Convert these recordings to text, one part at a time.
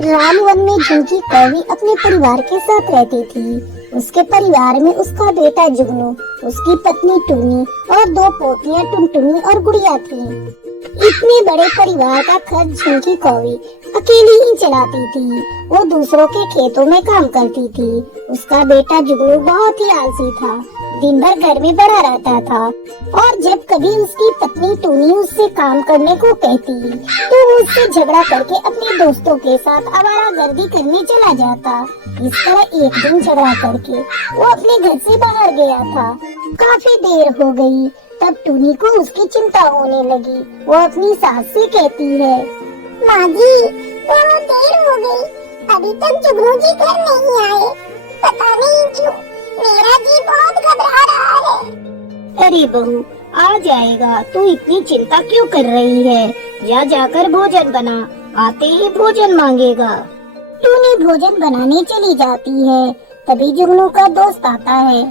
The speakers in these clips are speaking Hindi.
रामवन में झुमकी कौवी अपने परिवार के साथ रहती थी। उसके परिवार में उसका बेटा जुगनू, उसकी पत्नी टूनी और दो पोतियां टुनटुनी और गुड़िया थी। इतने बड़े परिवार का खर्च झुमकी कौवी अकेली ही चलाती थी। वो दूसरों के खेतों में काम करती थी। उसका बेटा जुगनू बहुत ही आलसी था, दिन भर घर में पड़ा रहता था और जब कभी उसकी पत्नी टूनी उससे काम करने को कहती तो वो उससे झगड़ा करके अपने दोस्तों के साथ आवारागर्दी करने चला जाता। इस तरह एक दिन झगड़ा करके वो अपने घर से बाहर गया था। काफी देर हो गई, तब टूनी को उसकी चिंता होने लगी। वो अपनी सास से कहती है, माँ जी बहुत देर हो गई, अभी तक जुगनू जी घर नहीं आए। पता नहीं क्यों मेरा जी बहुत घबरा रहा है। अरे बहू आ जाएगा, तू इतनी चिंता क्यों कर रही है? जा जाकर भोजन बना, आते ही भोजन मांगेगा। टूनी भोजन बनाने चली जाती है। तभी जुगनू का दोस्त आता है।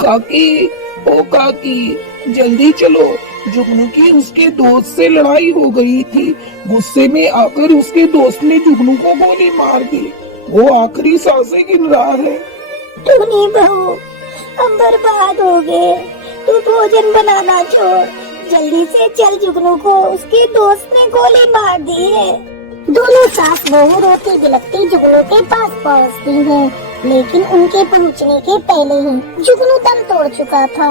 काकी, ओ काकी जल्दी चलो, जुगनू की उसके दोस्त से लड़ाई हो गई थी। गुस्से में आकर उसके दोस्त ने जुगनू को गोली मार दी। वो आखिरी सांसें गिन रहा है। टूनी बहू हम बर्बाद हो गए, तू भोजन बनाना छोड़, जल्दी से चल, जुगनू को उसके दोस्त ने गोली मार दी है। दोनों सास बहू रोती बिलखती जुगनू के पास पहुंचती हैं, लेकिन उनके पहुंचने के पहले ही जुगनू दम तोड़ चुका था।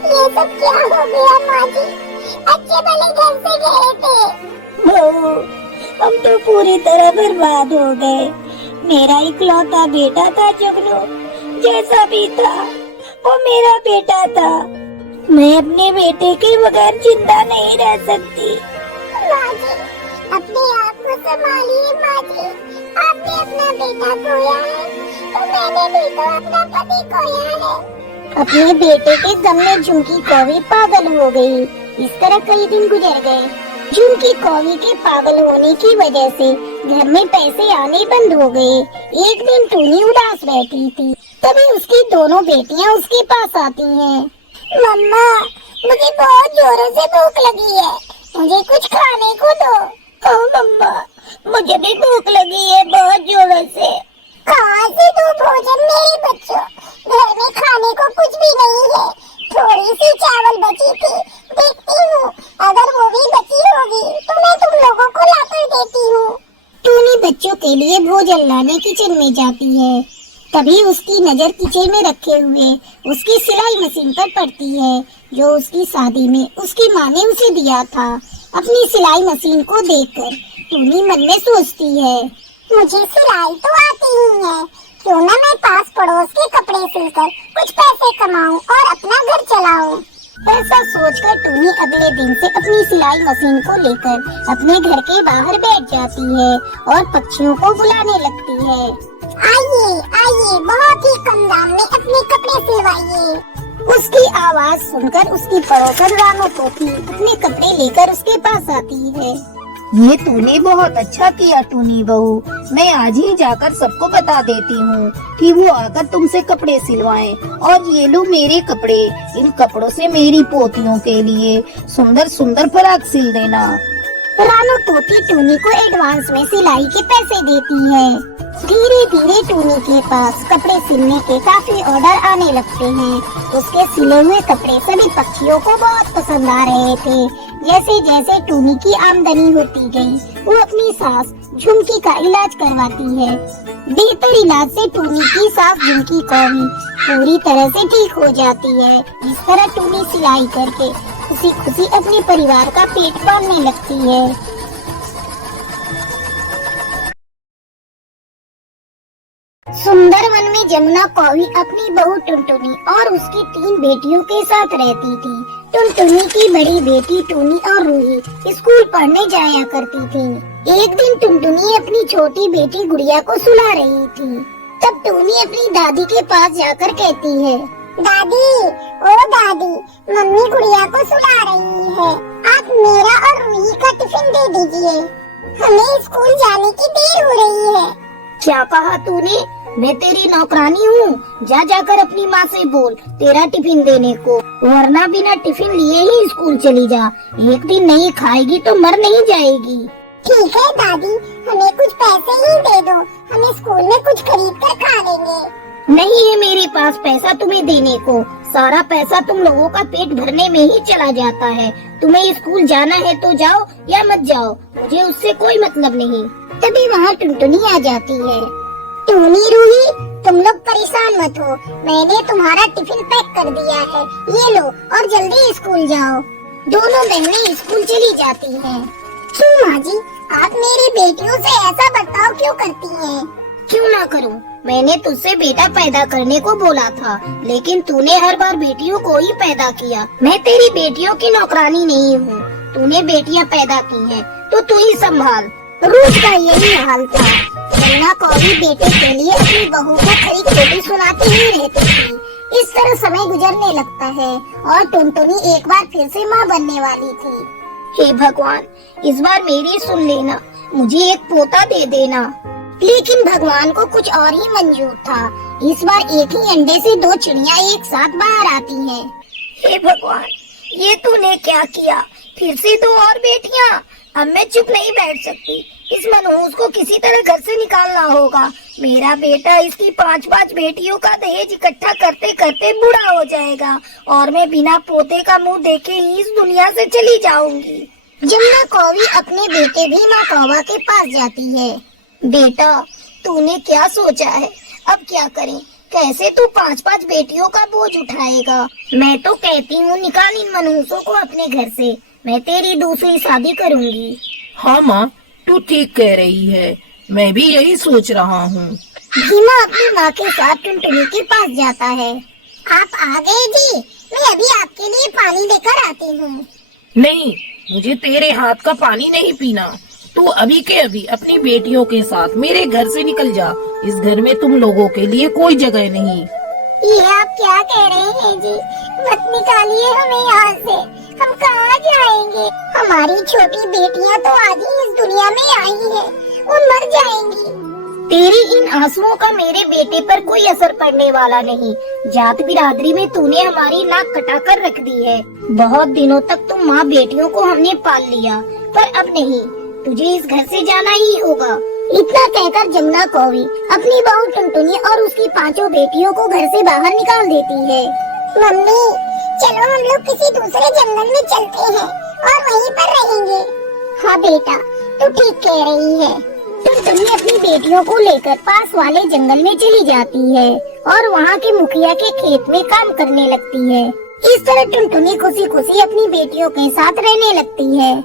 ये सब क्या हो गया माँ जी? अच्छे भले घर से गए थे। बहू हम तो पूरी तरह बर्बाद हो गए। मेरा इकलौता बेटा था जुगनू, जैसा भी था वो मेरा बेटा था। मैं अपने बेटे के बगैर जिंदा नहीं रह सकती। माँ जी अपने आप को संभालिए माँ जी, आपने अपना बेटा खोया है तो मैंने भी तो अपना पति खोया है। अपने बेटे के गम में झुमकी कौवी पागल हो गई। इस तरह कई दिन गुजर गए। झुमकी कौवी के पागल होने की वजह से घर में पैसे आने बंद हो गए। एक दिन टूनी उदास बैठी थी, तभी उसकी दोनों बेटियां उसके पास आती हैं। मम्मा मुझे बहुत जोरों से भूख लगी है, मुझे कुछ खाने को दो। ओह मम्मा मुझे भी भूख लगी है बहुत जोरों से। कहाँ से दो भोजन मेरे बच्चों, घर में खाने को कुछ भी नहीं है। थोड़ी सी चावल बची थी, देखती हूँ अगर वो भी बची होगी तो मैं तुम लोगों को लाकर देती हूँ। टूनी बच्चों के लिए भोजन लाने किचन में जाती है। तभी उसकी नजर किचन में रखे हुए उसकी सिलाई मशीन पर पड़ती है, जो उसकी शादी में उसकी माँ ने उसे दिया था। अपनी सिलाई मशीन को देखकर टूनी मन में सोचती है, मुझे सिलाई तो आती ही है, क्यों ना मैं पास पड़ोस के कपड़े सिलकर कुछ पैसे कमाऊं और अपना घर चलाऊं। ऐसा सोचकर टूनी अगले दिन से अपनी सिलाई मशीन को लेकर अपने घर के बाहर बैठ जाती है और पक्षियों को बुलाने लगती है। आइए आइए, बहुत ही कम दाम में अपने कपड़े सिलवाइए। उसकी आवाज सुनकर उसकी पड़ोसन रानो तोती अपने कपड़े लेकर उसके पास आती है। ये तूने बहुत अच्छा किया टूनी बहू, मैं आज ही जाकर सबको बता देती हूँ कि वो आकर तुमसे कपड़े सिलवाएं। और ये लो मेरे कपड़े, इन कपड़ों से मेरी पोतियों के लिए सुंदर सुंदर फ्रॉक सिल देना। रानो तोती टूनी को एडवांस में सिलाई के पैसे देती है। धीरे धीरे टूनी के पास कपड़े सिलने के काफी ऑर्डर आने लगते हैं। उसके सिले हुए कपड़े सभी पक्षियों को बहुत पसंद आ रहे थे। जैसे जैसे टूनी की आमदनी होती गई, वो अपनी सास झुमकी का इलाज करवाती है। बेहतर इलाज से टूनी की सास झुमकी कौवी पूरी तरह से ठीक हो जाती है। इस तरह टूनी सिलाई करके खुशी खुशी अपने परिवार का पेट पालने लगती है। सुंदर वन में जमुना कौवी अपनी बहू टुनटुनी और उसकी 3 बेटियों के साथ रहती थी। टुनटुनी की बड़ी बेटी टूनी और रूही स्कूल पढ़ने जाया करती थी। एक दिन टुनटुनी अपनी छोटी बेटी गुड़िया को सुला रही थी। तब टूनी अपनी दादी के पास जाकर कहती है, दादी ओ दादी, मम्मी गुड़िया को सुला रही है, आप मेरा और रूही का टिफिन दे दीजिए, हमें स्कूल जाने की देर हो रही है। क्या कहा तूने? मैं तेरी नौकरानी हूँ, जा जाकर अपनी माँ से बोल तेरा टिफिन देने को, वरना बिना टिफिन लिए ही स्कूल चली जा। एक दिन नहीं खाएगी तो मर नहीं जाएगी। ठीक है दादी, हमें कुछ पैसे ही दे दो, हम स्कूल में कुछ खरीद कर खा लेंगे। नहीं है मेरे पास पैसा तुम्हें देने को। सारा पैसा तुम लोगों का पेट भरने में ही चला जाता है। तुम्हें स्कूल जाना है तो जाओ या मत जाओ, मुझे उससे कोई मतलब नहीं। तभी वहाँ टुनटुनी आ जाती है। टूनी रूही, तुम लोग परेशान मत हो, मैंने तुम्हारा टिफिन पैक कर दिया है, ये लो और जल्दी स्कूल जाओ। दोनों बहनें स्कूल चली जाती हैं। क्यों माँ जी, आप मेरी बेटियों से ऐसा बर्ताव क्यों करती हैं? क्यों ना करूं? मैंने तुझसे बेटा पैदा करने को बोला था, लेकिन तूने हर बार बेटियों को ही पैदा किया। मैं तेरी बेटियों की नौकरानी नहीं हूँ। तूने बेटियाँ पैदा की हैं, तो तू ही संभाल। रूस का यही हाल था। जमुना कौवी बेटे के लिए अपनी बहू को खरी खोटी सुनाती ही रहती थी। इस तरह समय गुजरने लगता है और टुनटुनी एक बार फिर से माँ बनने वाली थी। हे भगवान, इस बार मेरी सुन लेना, मुझे एक पोता दे देना। लेकिन भगवान को कुछ और ही मंजूर था। इस बार एक ही अंडे से 2 चिड़िया एक साथ बाहर आती हैं। हे भगवान, ये तूने क्या किया? फिर से 2 और बेटियाँ। अब मैं चुप नहीं बैठ सकती। इस मनहूस को किसी तरह घर से निकालना होगा। मेरा बेटा इसकी 5-5 बेटियों का दहेज इकट्ठा करते करते बूढ़ा हो जाएगा और मैं बिना पोते का मुंह देखे ही इस दुनिया से चली जाऊंगी। जमुना कौवी अपने बेटे भीमा कौवा के पास जाती है। बेटा, तूने क्या सोचा है? अब क्या करें? कैसे तू 5-5 बेटियों का बोझ उठाएगा? मैं तो कहती हूँ निकाल इन मनहूसों को अपने घर से। मैं तेरी दूसरी शादी करूँगी। हाँ माँ, तू ठीक कह रही है, मैं भी यही सोच रहा हूँ। भीमा अपनी माँ के साथ टुनटुनी के पास जाता है। आप आ गए जी, मैं अभी आपके लिए पानी लेकर आती हूँ। नहीं, मुझे तेरे हाथ का पानी नहीं पीना। तू अभी के अभी अपनी बेटियों के साथ मेरे घर से निकल जा। इस घर में तुम लोगों के लिए कोई जगह नहीं। ये आप क्या कह रहे हैं जी? मत निकालिए हमें यहाँ से, हम कहाँ जाएंगे? हमारी छोटी बेटियाँ तो आज ही इस दुनिया में आई हैं, वो मर जाएंगी। तेरी इन आंसुओं का मेरे बेटे पर कोई असर पड़ने वाला नहीं। जात बिरादरी में तूने हमारी नाक कटा कर रख दी है। बहुत दिनों तक तुम माँ बेटियों को हमने पाल लिया, पर अब नहीं, तुझे इस घर से जाना ही होगा। इतना कहकर जमुना कौवी अपनी बहू टुनटुनी और उसकी 5 बेटियों को घर से बाहर निकाल देती है। मम्मी, चलो हम लोग किसी दूसरे जंगल में चलते हैं और वहीं पर रहेंगे। हाँ बेटा, तू ठीक कह रही है। टुनटुनी अपनी बेटियों को लेकर पास वाले जंगल में चली जाती है और वहाँ के मुखिया के खेत में काम करने लगती है। इस तरह टुनटुनी खुशी खुशी अपनी बेटियों के साथ रहने लगती है।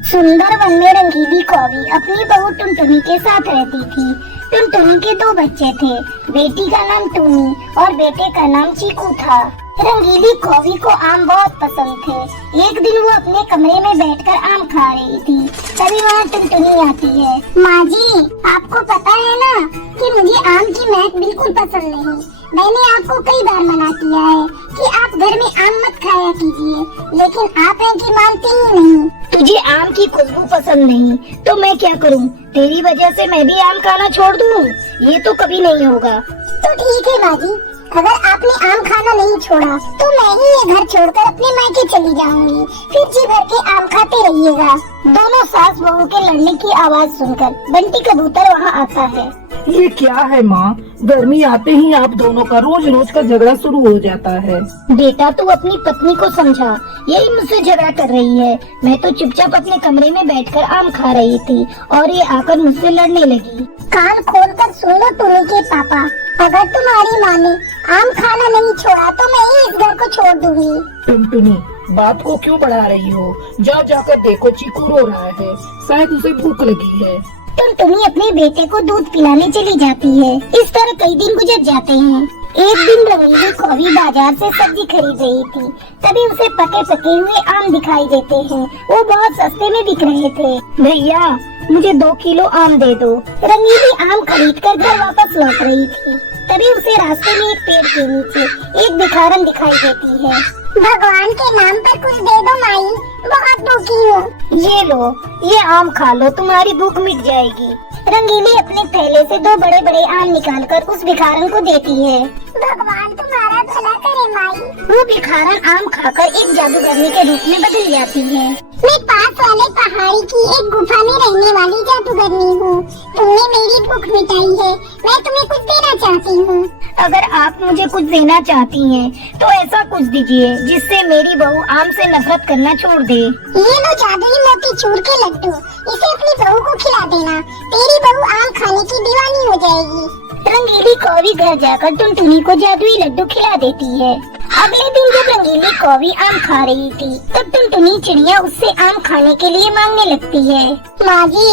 सुंदर वन में रंगीली कौवी अपनी बहू टुनटुनी के साथ रहती थी। टुनटुनी के 2 बच्चे थे, बेटी का नाम टूनी और बेटे का नाम चीकू था। रंगीली कौवी को आम बहुत पसंद थे। एक दिन वो अपने कमरे में बैठकर आम खा रही थी, तभी वहाँ टुनटुनी आती है। माँ जी, आपको पता है ना कि मुझे आम की महक बिल्कुल पसंद नहीं। मैंने आपको कई बार मना किया है कि आप घर में आम मत खाया कीजिए, लेकिन आप हैं कि मानते ही नहीं। तुझे आम की खुशबू पसंद नहीं तो मैं क्या करूं? तेरी वजह से मैं भी आम खाना छोड़ दूं? ये तो कभी नहीं होगा। तो ठीक है माँ जी, अगर आपने आम खाना नहीं छोड़ा तो मैं ही ये घर छोड़कर अपने मायके चली जाऊंगी, फिर जी भर के आम खाते रहिएगा। दोनों सास बहू के लड़ने की आवाज सुनकर बंटी कबूतर वहाँ आता है। ये क्या है माँ, गर्मी आते ही आप दोनों का रोज रोज का झगड़ा शुरू हो जाता है। बेटा, तू अपनी पत्नी को समझा, यही मुझसे झगड़ा कर रही है। मैं तो चुपचाप अपने कमरे में बैठकर आम खा रही थी और ये आकर मुझसे लड़ने लगी। कान खोलकर सुन लो टुनी के पापा, अगर तुम्हारी माँ ने आम खाना नहीं छोड़ा तो मैं ही इस घर को छोड़ दूंगी। टुनटुनी, बात को क्यों बढ़ा रही हो? जाओ जाकर देखो, चीकू रो रहा है, शायद उसे भूख लगी है। टुनटुनी अपने बेटे को दूध पिलाने चली जाती है। इस तरह कई दिन गुजर जाते हैं। एक दिन रंगीली कौवी बाजार से सब्जी खरीद रही थी, तभी उसे पके पके हुए आम दिखाई देते हैं। वो बहुत सस्ते में बिक रहे थे। भैया, मुझे 2 किलो आम दे दो। रंगीली आम खरीदकर घर वापस लौट रही थी, तभी उसे रास्ते में एक पेड़ के नीचे एक भिखारन दिखाई देती है। भगवान के नाम पर कुछ दे दो माई, बहुत भूखी हूँ। ये लो, ये आम खा लो, तुम्हारी भूख मिट जाएगी। रंगीली अपने थैले से 2 बड़े बड़े आम निकालकर उस भिखारन को देती है। भगवान तुम्हारा भला करे। है माई? वो भिखारन आम खाकर एक जादूगरनी के रूप में बदल जाती है। मैं पास वाले पहाड़ी की एक गुफा में रहने वाली जादूगरनी हूँ। तुमने मेरी भूख मिटाई है, मैं तुम्हें कुछ देना चाहती हूँ। अगर आप मुझे कुछ देना चाहती हैं, तो ऐसा कुछ दीजिए जिससे मेरी बहू आम से नफरत करना छोड़ दे। ये लो जादुई मोतीचूर के लड्डू, इसे अपनी बहू को खिला देना। तेरी बहू आम खाने की दीवानी हो जाएगी। रंगीली कौवी घर जाकर टुनटुनी को जादुई लड्डू खिला देती है। अगले दिन जब रंगीली कौवी आम खा रही थी, तब टुनटुनी चिड़िया उससे आम खाने के लिए मांगने लगती है। माँ जी,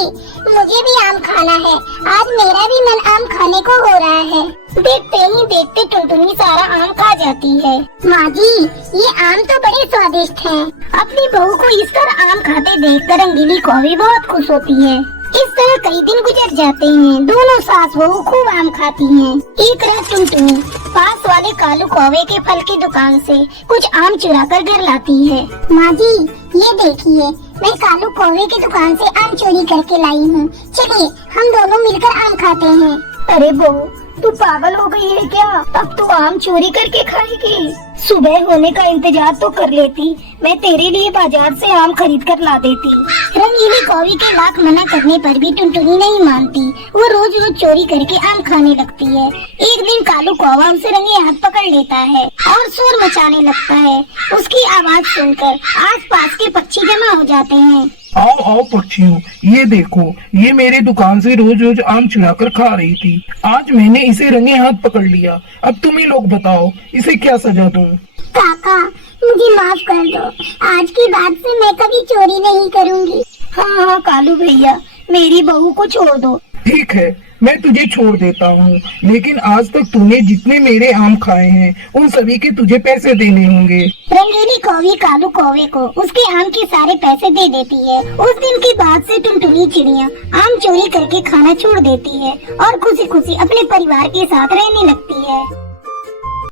मुझे भी आम खाना है, आज मेरा भी मन आम खाने को हो रहा है। देखते ही देखते टुनटुनी सारा आम खा जाती है। माँ जी, ये आम तो बड़े स्वादिष्ट हैं। अपनी बहू को इस तरह आम खाते देखकर रंगीली कौवी बहुत खुश होती है। इस तरह कई दिन गुजर जाते हैं। दोनों सास बहू खूब आम खाती हैं। एक रात टुनटुनी पास वाले कालू कौवे के फल की दुकान से कुछ आम चुरा कर घर लाती है। माँ जी, ये देखिए, मैं कालू कौवे की दुकान से आम चोरी करके लाई हूँ। चलिए हम दोनों मिलकर आम खाते हैं। अरे बहू, तू पागल हो गई है क्या? अब तू आम चोरी करके खाएगी? सुबह होने का इंतजार तो कर लेती, मैं तेरे लिए बाजार से आम खरीद कर ला देती। रंगीली कौवी के लाख मना करने पर भी टुनटुनी नहीं मानती। वो रोज रोज चोरी करके आम खाने लगती है। एक दिन कालू कौवा उसे रंगे हाथ पकड़ लेता है और शोर मचाने लगता है। उसकी आवाज सुनकर आसपास के पक्षी जमा हो जाते हैं। आओ आओ पक्षियों, ये देखो, ये मेरे दुकान से रोज रोज आम चुरा कर खा रही थी। आज मैंने इसे रंगे हाथ पकड़ लिया। अब तुम ही लोग बताओ, इसे क्या सजा दूं? काका, मुझे माफ कर दो। आज के बाद से मैं कभी चोरी नहीं करूँगी। हाँ हाँ कालू भैया, मेरी बहू को छोड़ दो। ठीक है, मैं तुझे छोड़ देता हूँ, लेकिन आज तक तूने जितने मेरे आम खाए हैं उन सभी के तुझे पैसे देने होंगे। रंगीली कौवी कालू कौवे को उसके आम के सारे पैसे दे देती है। उस दिन के बाद से टुनटुनी चिड़िया आम चोरी करके खाना छोड़ देती है और खुशी खुशी अपने परिवार के साथ रहने लगती है।